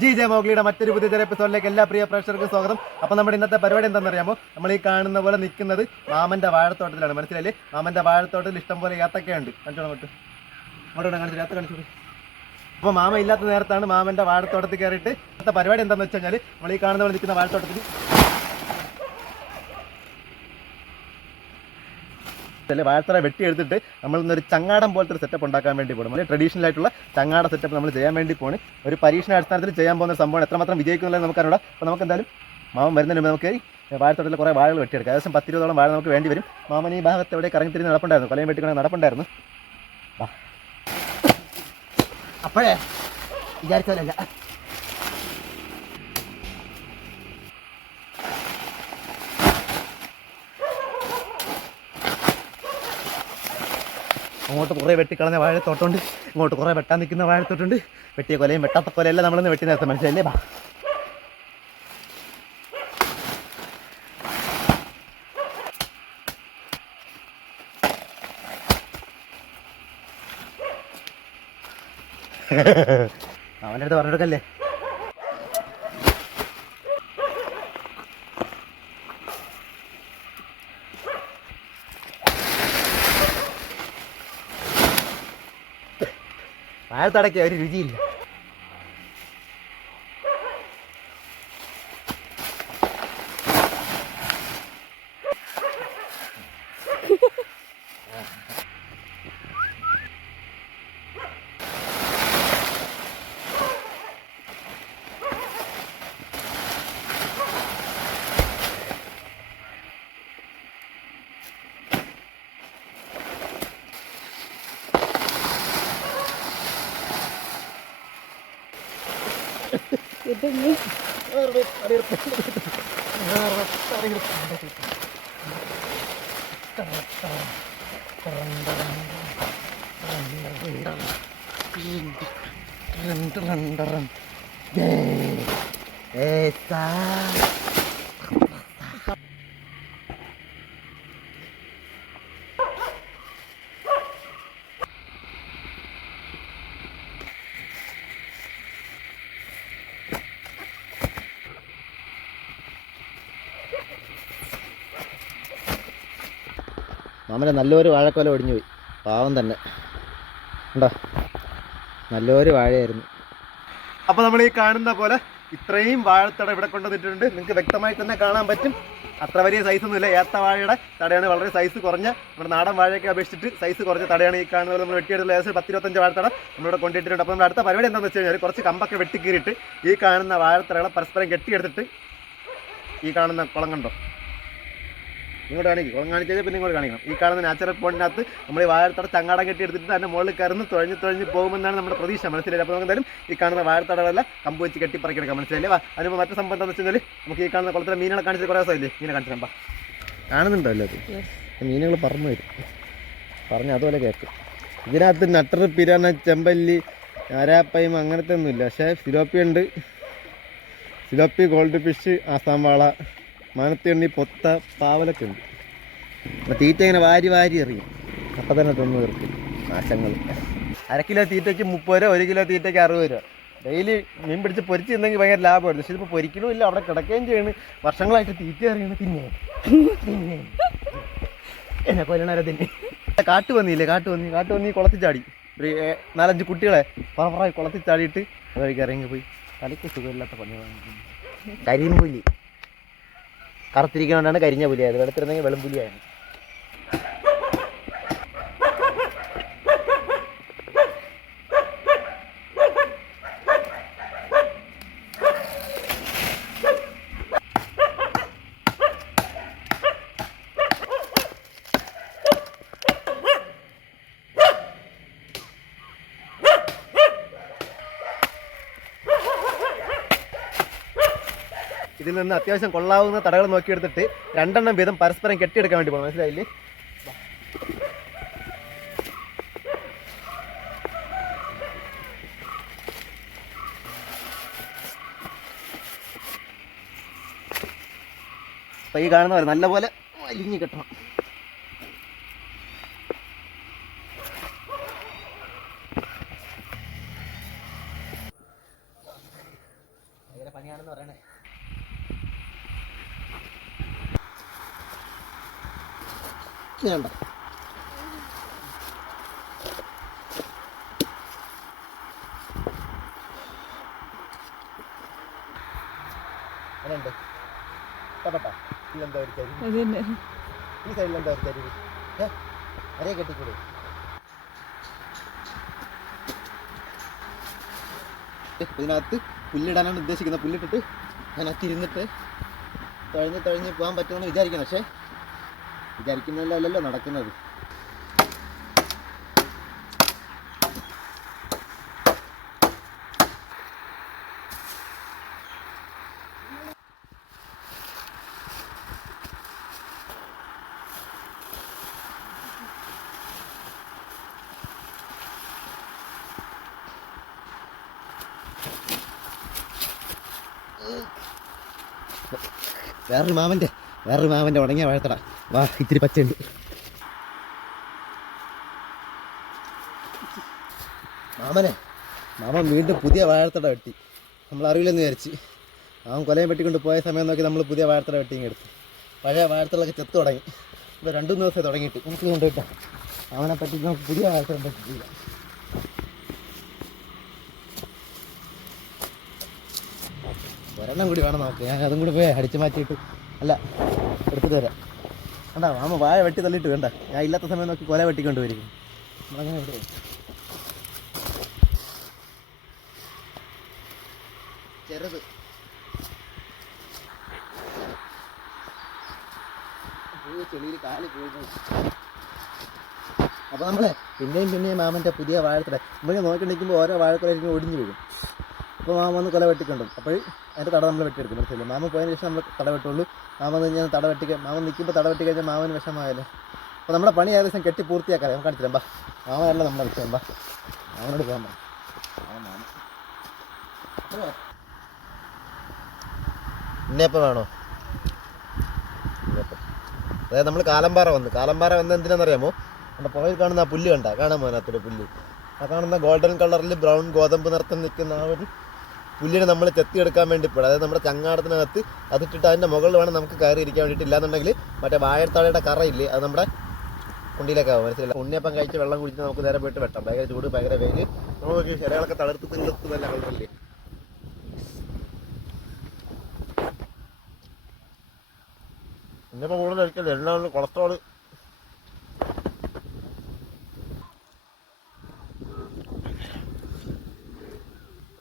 G J മോഗ്ലിയുടെ മറ്റൊരു പുതിയ ചെറിയ എപ്പിസോഡിലേക്ക് എല്ലാ പ്രിയ പ്രേക്ഷകർക്കും സ്വാഗതം. അപ്പോൾ നമ്മുടെ ഇന്നത്തെ പരിപാടി എന്താണെന്നറിയാമോ? നമ്മൾ ഈ കാണുന്ന പോലെ നിൽക്കുന്നത് മാമൻ്റെ വാഴത്തോട്ടത്തിലാണ്. മനസ്സിലായില്ലേ? മാമൻ്റെ വാഴത്തോട്ടത്തിൽ ഇഷ്ടം പോലെ ഏത്തക്കയുണ്ട്. അങ്ങോട്ട് കാണിച്ചു, ഏത്ത കാണിച്ചു. അപ്പോൾ മാമ ഇല്ലാത്ത നേരത്താണ് മാമൻ്റെ വാഴത്തോട്ടത്തിൽ കയറിയിട്ട് ഇന്നത്തെ പരിപാടി എന്താണെന്ന് വെച്ച് കഴിഞ്ഞാൽ നമ്മൾ ഈ കാണുന്ന പോലെ നിൽക്കുന്ന വാഴത്തോട്ടത്തിൽ വാഴത്തറ വെട്ടിയെടുത്തിട്ട് നമ്മൾ ഇന്നൊരു ചങ്ങാടം പോലത്തെ ഒരു സെറ്റപ്പ് ഉണ്ടാക്കാൻ വേണ്ടി പോകും. നമ്മൾ ട്രഡീഷണൽ ആയിട്ടുള്ള ചങ്ങാട സെറ്റപ്പ് നമ്മൾ ചെയ്യാൻ വേണ്ടി പോകുന്നത് ഒരു പരീക്ഷണാടിസ്ഥാനത്തിൽ ചെയ്യാൻ പോകുന്ന സംഭവം എത്രമാത്രം വിജയിക്കുന്നുള്ളത് നമുക്കറിയാം. അപ്പോൾ നമുക്ക് എന്തായാലും മാമൻ വരുന്നതിന് മുമ്പ് നമുക്ക് വാഴത്തോട്ടത്തിൽ കുറേ വാഴകൾ വെട്ടിയെടുക്കാം. ഏകദേശം 10-20 വാഴ നമുക്ക് വേണ്ടി വരും. മാമൻ ഈ ഭാഗത്ത് എവിടെ കറങ്ങി തിരിഞ്ഞ് നടപ്പുണ്ടായിരുന്നു, കൊലയും വെട്ടിക്കൊണ്ട് നടപ്പുണ്ടായിരുന്നു. അപ്പോഴേ വിചാരിച്ചതല്ല, അങ്ങോട്ട് കുറേ വെട്ടിക്കളഞ്ഞ വാഴത്തോട്ടുണ്ട്, ഇങ്ങോട്ട് കുറേ വെട്ടാൻ നിൽക്കുന്ന വാഴത്തോട്ടുണ്ട്. വെട്ടിയ കൊലയും വെട്ടാത്ത കൊലയെല്ലാം നമ്മളൊന്ന് വെട്ടി നേരത്തെ മനസ്സിലല്ലേ? അവൻ്റെ അടുത്ത് പറഞ്ഞെടുക്കല്ലേ. വാഴത്തടയ്ക്ക് ഒരു രുചിയില്ല. മാമനെ നല്ലൊരു വാഴക്കൊല ഒടിഞ്ഞു പോയി, പാവം തന്നെ ഉണ്ടോ, നല്ലൊരു വാഴയായിരുന്നു. അപ്പോൾ നമ്മൾ ഈ കാണുന്ന പോലെ ഇത്രയും വാഴത്തട ഇവിടെ കൊണ്ടുവന്നിട്ടുണ്ട്. നിങ്ങൾക്ക് വ്യക്തമായിട്ട് തന്നെ കാണാൻ പറ്റും. അത്ര വലിയ സൈസൊന്നുമില്ല. ഏത്ത വാഴയുടെ തടയാണ്, വളരെ സൈസ് കുറഞ്ഞ, നമ്മുടെ നാടൻ വാഴയൊക്കെ അപേക്ഷിച്ചിട്ട് സൈസ് കുറഞ്ഞ തടയാണ് ഈ കാണുന്നത്. നമ്മൾ വെട്ടിയെടുത്തുള്ള ഏകദേശം 10-25 വാഴത്തട നമ്മളിവിടെ കൊണ്ടിട്ടിട്ടുണ്ട്. അപ്പോൾ നമ്മുടെ അടുത്ത പരിപാടി എന്താണെന്ന് വെച്ച് കഴിഞ്ഞാൽ കുറച്ച് കമ്പൊക്കെ വെട്ടിക്കീറിയിട്ട് ഈ കാണുന്ന വാഴത്തടകളെ പരസ്പരം കെട്ടിയെടുത്തിട്ട് ഈ കാണുന്ന കുളം കണ്ടോ, ഇങ്ങോട്ട് കാണിക്കും, കുളം കാണിച്ചു കഴിഞ്ഞാൽ പിന്നെ ഇങ്ങോട്ട് കാണിക്കണം. ഈ കാണുന്ന നാച്ചുറൽ പോയിന്റിനകത്ത് നമ്മൾ ഈ വാഴത്തട ചങ്ങാടം കെട്ടി എടുത്തിട്ട് അതിൻ്റെ മുകളിൽ കയറുന്ന തുഴഞ്ഞ് പോകുമെന്നാണ് നമ്മുടെ പ്രതീക്ഷ. മനസ്സിലായി? അപ്പോൾ നമുക്ക് എന്തായാലും ഈ കാണുന്ന വാഴത്തടകളെല്ലാം കമ്പ് വെച്ച് കെട്ടി പറിക്കെടുക്കാം. മനസ്സിലായില്ലേ? അതിന് മറ്റു സംഭവം എന്താണെന്ന് വെച്ച് കഴിഞ്ഞാൽ നമുക്ക് ഈ കാണുന്ന കുളത്തിലെ മീനുകളെ കാണിച്ചിട്ട് കുറേ ദിവസമില്ലേ, മീനെ കാണിച്ചിട്ടുണ്ടാ കാണുന്നുണ്ടോ? അല്ലേ, മീനുകൾ പറന്നു വരും, പറഞ്ഞ് അതുപോലെ കേൾക്കും. ഇതിനകത്ത് നട്ടർ, പിരാന, ചെമ്പല്ലി, ആരാപ്പയും അങ്ങനത്തെ ഒന്നുമില്ല. പക്ഷേ സിലോപ്പി ഉണ്ട്, സിലോപ്പി, ഗോൾഡ് ഫിഷ്, ആസാം വാള, മാനത്തിയണ്ണി, പൊത്ത, പാവലൊക്കെ ഉണ്ട്. അപ്പോൾ തീറ്റ ഇങ്ങനെ വാരി എറിയും, അപ്പം തന്നെ തൊന്ന് തീർക്കും നാശങ്ങൾ. 1/2 കിലോ തീറ്റയ്ക്ക് 30 രൂപ, 1 കിലോ തീറ്റയ്ക്ക് 60 രൂപ. ഡെയിലി മീൻ പിടിച്ച് പൊരിച്ച് തിന്നെങ്കിൽ ഭയങ്കര ലാഭമായിരുന്നു. പക്ഷേ ഇതിപ്പോൾ പൊരിക്കലും ഇല്ല, അവിടെ കിടക്കുകയും ചെയ്യണം. വർഷങ്ങളായിട്ട് തീറ്റ അറിയണം. പിന്നെ എന്നെ കൊല്ലണവരെ തന്നെ കാട്ടുപന്നി കുളത്തിൽ ചാടി. ഒരു 4-5 കുട്ടികളെ പറ കുളത്തിൽ ചാടിയിട്ട് അതൊക്കെ ഇറങ്ങി പോയി. തലയ്ക്ക് സുഖമില്ലാത്ത പണികളാണ്. കരിമ്പുലി കറുത്തിരിക്കുന്നതുകൊണ്ടാണ് കരിഞ്ഞ പുലിയായത്. വെളുത്തിരുന്നെങ്കിൽ വെളുംപുലിയായിരുന്നു. ഇതിൽ നിന്ന് അത്യാവശ്യം കൊള്ളാവുന്ന തടകൾ നോക്കിയെടുത്തിട്ട് 2 എണ്ണം വീതം പരസ്പരം കെട്ടിയെടുക്കാൻ വേണ്ടി പോകണം. മനസ്സിലായില്ലേ? അപ്പോൾ ഈ കാണുന്നവർ നല്ലപോലെ വലിഞ്ഞ് കെട്ടണം. വേണ്ട. ഇതെന്താ ഒരു ചരിവ്? ഈ സൈഡിലെന്താ ഒരു ചരിവ്? അരയെ കെട്ടിക്കൂടെ? ഇതിനകത്ത് പുല്ലിടാനാണ് ഉദ്ദേശിക്കുന്നത്. പുല്ലിട്ടിട്ട് അതിനകത്ത് ഇരുന്നിട്ട് തഴഞ്ഞ് പോകാൻ പറ്റുമെന്ന് വിചാരിക്കണം. പക്ഷേ വിചാരിക്കുന്നതല്ലല്ലോ നടക്കുന്നത്. വേറൊരു മാമൻ്റെ ഉണങ്ങിയ വാഴത്തട. വാ, ഇത്തിരി പച്ചയുണ്ട്. മാമൻ വീണ്ടും പുതിയ വാഴത്തട വെട്ടി. നമ്മൾ അറിയില്ലെന്ന് വിചാരിച്ച് മാമൻ കൊലയും വെട്ടിക്കൊണ്ട് പോയ സമയം നോക്കി നമ്മൾ പുതിയ വാഴത്തട വെട്ടി എടുത്തു. പഴയ വാഴത്തടൊക്കെ ചെത്ത് തുടങ്ങി. ഇപ്പോൾ 2-3 ദിവസമേ തുടങ്ങിയിട്ട്. എനിക്ക് കൊണ്ടുപോയിട്ടാ അവനെ പറ്റി നമുക്ക് പുതിയ വാഴത്തട പറ്റിയില്ല. ഒരെണ്ണം കൂടി വേണം നമുക്ക്. ഞാൻ അതും കൂടി പോയി അടിച്ചു മാറ്റിയിട്ട് എടുത്തിട്ട് വരാം. കണ്ടാ മാമ വാഴ വെട്ടി തള്ളിയിട്ട് വേണ്ട. ഞാൻ ഇല്ലാത്ത സമയം നോക്കി കൊല വെട്ടിക്കൊണ്ട് വരും. നമ്മളങ്ങനെ ഇവിടെ ചെറുത് ചെളിയിൽ കാല് പോയി. അപ്പോൾ നമ്മളെ പിന്നെയും മാമൻ്റെ പുതിയ വാഴത്തട നമ്മൾ നോക്കിണ്ടിരിക്കുമ്പോൾ ഓരോ വാഴക്കൊല ഒടിഞ്ഞു വീഴും. അപ്പോൾ മാമ വന്ന് കൊല വെട്ടിക്കൊണ്ടു. അപ്പോൾ അതിൻ്റെ തട നമ്മൾ വെട്ടിയെടുക്കും. മനസ്സിലായില്ല? മാമ പോയതിന് ശേഷം നമ്മൾ തട വെട്ടുള്ളൂ. മാമ ഞാൻ തട വെട്ടിക്കാൻ മാമ നിൽക്കുമ്പോൾ തട വെട്ടി കഴിഞ്ഞാൽ മാമന് വിഷമമായാലേ. അപ്പോൾ നമ്മുടെ പണി ഏകദേശം കെട്ടി പൂർത്തിയാക്കാം. നമുക്ക് കാണിച്ചില്ല. മാമനല്ല നമ്മളെ വിഷയം. മാമനോട് പോകാൻ മാമ ഇന്നേപ്പം വേണോ? അതായത് നമ്മൾ കാലമ്പാറ വന്ന് എന്തിനാണെന്നറിയാമോ? നമ്മുടെ പുറകിൽ കാണുന്ന ആ പുല്ല് കാണാൻ പോകാത്തൊരു പുല്ല്. ആ കാണുന്ന ഗോൾഡൻ കളറിൽ ബ്രൗൺ ഗോതമ്പ് നിറത്തിൽ നിൽക്കുന്ന ആ ഒരു പുല്ലിനെ നമ്മൾ ചെത്തിയെടുക്കാൻ വേണ്ടി പോയി. അതായത് നമ്മുടെ ചങ്ങാടത്തിനകത്ത് അതിട്ടിട്ട് അതിൻ്റെ മുകളിൽ വേണം നമുക്ക് കയറി ഇരിക്കാൻ വേണ്ടിയിട്ട്. ഇല്ലാന്നുണ്ടെങ്കിൽ മറ്റേ വാഴത്താഴയുടെ കറയില്ലേ, അത് നമ്മുടെ കുണ്ടിയിലേക്കാവും. മനസ്സിലായില്ല? ഉണ്ണിയപ്പം കഴിച്ച് വെള്ളം കുടിച്ച് നമുക്ക് നേരെ പോയിട്ട് വെട്ടാം. ഭയങ്കര ചൂട്, ഭയങ്കര വെയിൽ. നമുക്ക് ഇലകളൊക്കെ തളർത്ത് തിന്നെത്ത് നല്ല കളറല്ലേ. ഉണ്ണിയപ്പം കൂടുതൽ കഴിക്കല്ലേ, എല്ലാം കൊളസ്ട്രോള്.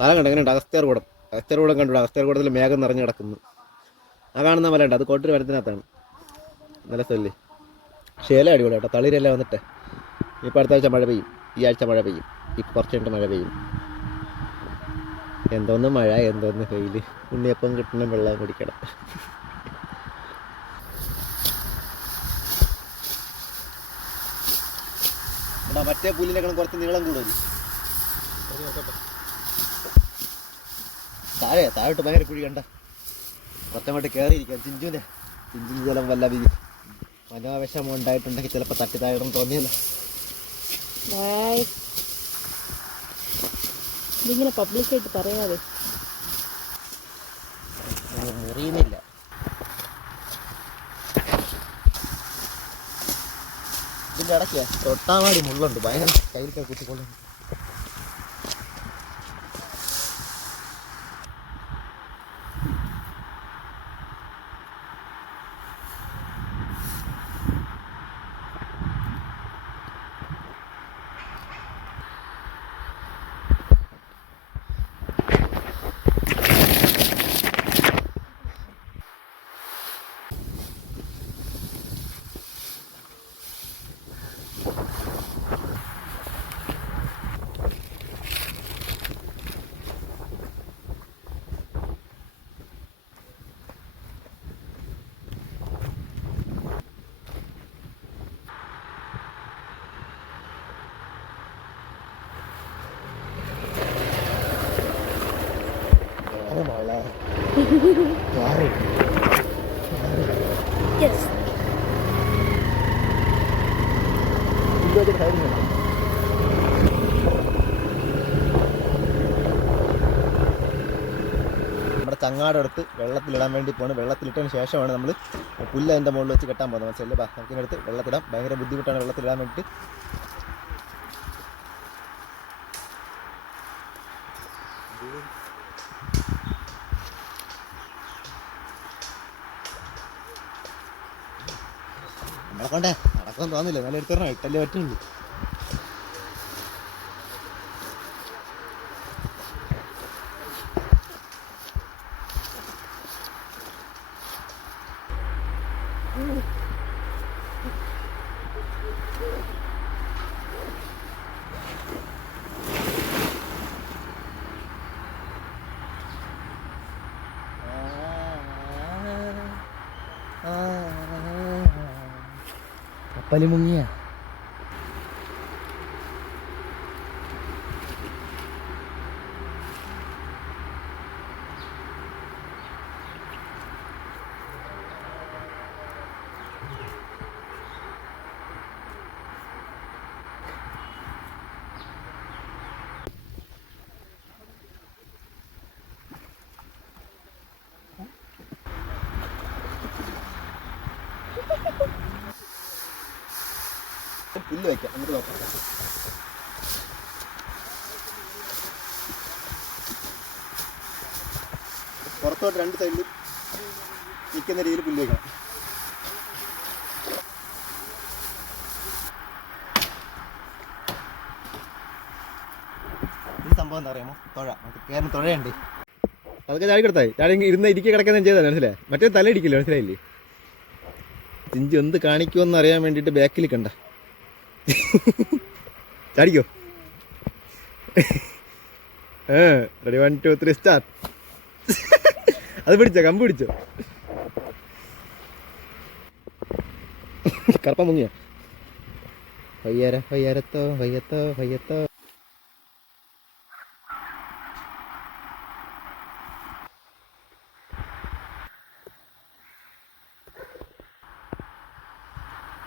സ്ഥലം കണ്ട് എങ്ങനെയുണ്ട്? അഗസ്ത്യാർകൂടം കണ്ടുകൂടാ? അഗസ്ത്യാർകൂടത്തിൽ മേഘം നിറഞ്ഞു കിടക്കുന്നു. ആ കാണുന്ന മല ഉണ്ട്, അത് കോട്ടൂർ വനത്തിനകത്താണ്. നല്ല സ്ഥലല്ലേ. ശേല അടിപൊളി കേട്ടോ. തളിരെല്ലാം വന്നിട്ട് ഇപ്പോൾ അടുത്ത ആഴ്ച മഴ പെയ്യും. ഈ ആഴ്ച മഴ പെയ്യും. ഇപ്പോൾ കുറച്ച് കഴിഞ്ഞിട്ട് മഴ പെയ്യും. എന്തോന്ന് മഴ, എന്തോന്ന് വെയിൽ. ഉണ്ണിയപ്പം കിട്ടണം, വെള്ളം കുടിക്കണം. മറ്റേ പുല്ലിനേക്കാളും കുറച്ച് നീളം കൂടുതൽ. താഴോട്ട് ഭയങ്കര കുഴി കണ്ട. ഒറ്റങ്ങോട്ട് കയറിയിരിക്കാം. ചിഞ്ചുവിന് ചിലപ്പോൾ വല്ല മനോവിഷമം ഉണ്ടായിട്ടുണ്ടെങ്കിൽ ചിലപ്പോൾ തട്ടി താഴെ തോന്നിയല്ലോ. ഇതിങ്ങനെ പബ്ലിക്കായിട്ട് പറയാതെ മുറിയുന്നില്ല. ഇതിൻ്റെ ഇടയ്ക്ക് തൊട്ടാവാടി മുള്ളുണ്ട്. ഭയങ്കര കയ്യിലൊക്കെ കുത്തിക്കൊണ്ട്. Yes. നമ്മുടെ നമ്മുടെ ചങ്ങാടെടുത്ത് വെള്ളത്തിലിടാൻ വേണ്ടി പോകണം. വെള്ളത്തിലിട്ടതിന് ശേഷമാണ് നമ്മൾ പുല്ല് അതിൻ്റെ മുകളിൽ വെച്ച് കെട്ടാൻ പോകുന്നത്. മനസ്സിലല്ലേ? നമുക്കിനടുത്ത് വെള്ളത്തിടാം. ഭയങ്കര ബുദ്ധിമുട്ടാണ് വെള്ളത്തിലിടാൻ വേണ്ടിയിട്ട്. നമ്മളെ കൊണ്ടേ നടക്കാൻ തോന്നില്ല. നല്ല എടുത്തിടണം. ഇട്ടല്ലേ പറ്റുള്ളൂ. കപ്പല് മുങ്ങിയ പുല്ല് വയ്ക്കാം. നമുക്ക് നോക്കാം. പുറത്തോട്ട് രണ്ട് സൈഡിൽ നിൽക്കുന്ന രീതിയിൽ പുല്ല് വയ്ക്കണം. ഈ സംഭവം എന്താ പറയുമോ? തുഴ. നമുക്ക് കയറുന്ന തുഴയുണ്ട്. അതൊക്കെ ചാടി കിടത്തായി. ചാടി ഇരുന്ന് ഇരിക്കുക കിടക്കുന്ന ചെയ്താൽ മനസ്സിലായി. മറ്റേ തല ഇടിക്കില്ല. മനസ്സിലായില്ലേ? ചിഞ്ചു എന്ത് കാണിക്കുമെന്ന് അറിയാൻ വേണ്ടിയിട്ട് ബാക്കിൽ കണ്ട ചാടിക്കോ. Ready 1 2 3 start. അത് പിടിച്ചോ, കമ്പ് പിടിച്ചോ. കറപ്പ മുങ്ങിയ വയ്യരത്തോ വയ്യത്തോ വയ്യത്തോ.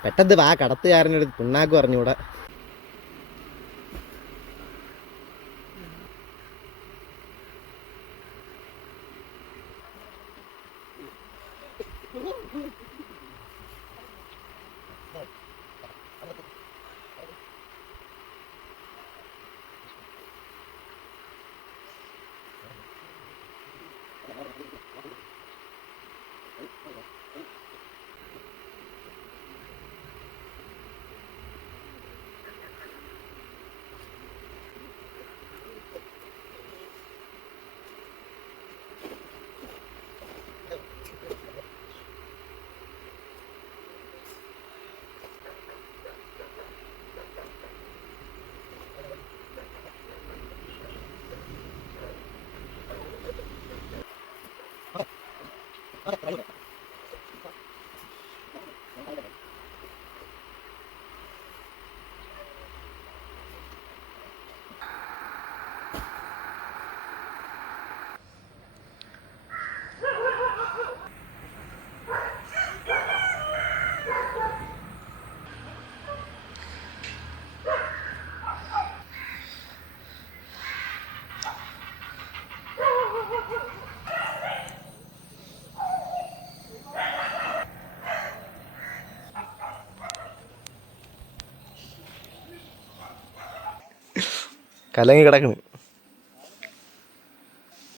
പെട്ടെന്ന് വാ, കടത്തുകാരനടുത്ത് പിണ്ണാക്ക് പറഞ്ഞുകൂടാ. കലങ്ങി കിടക്കണ്.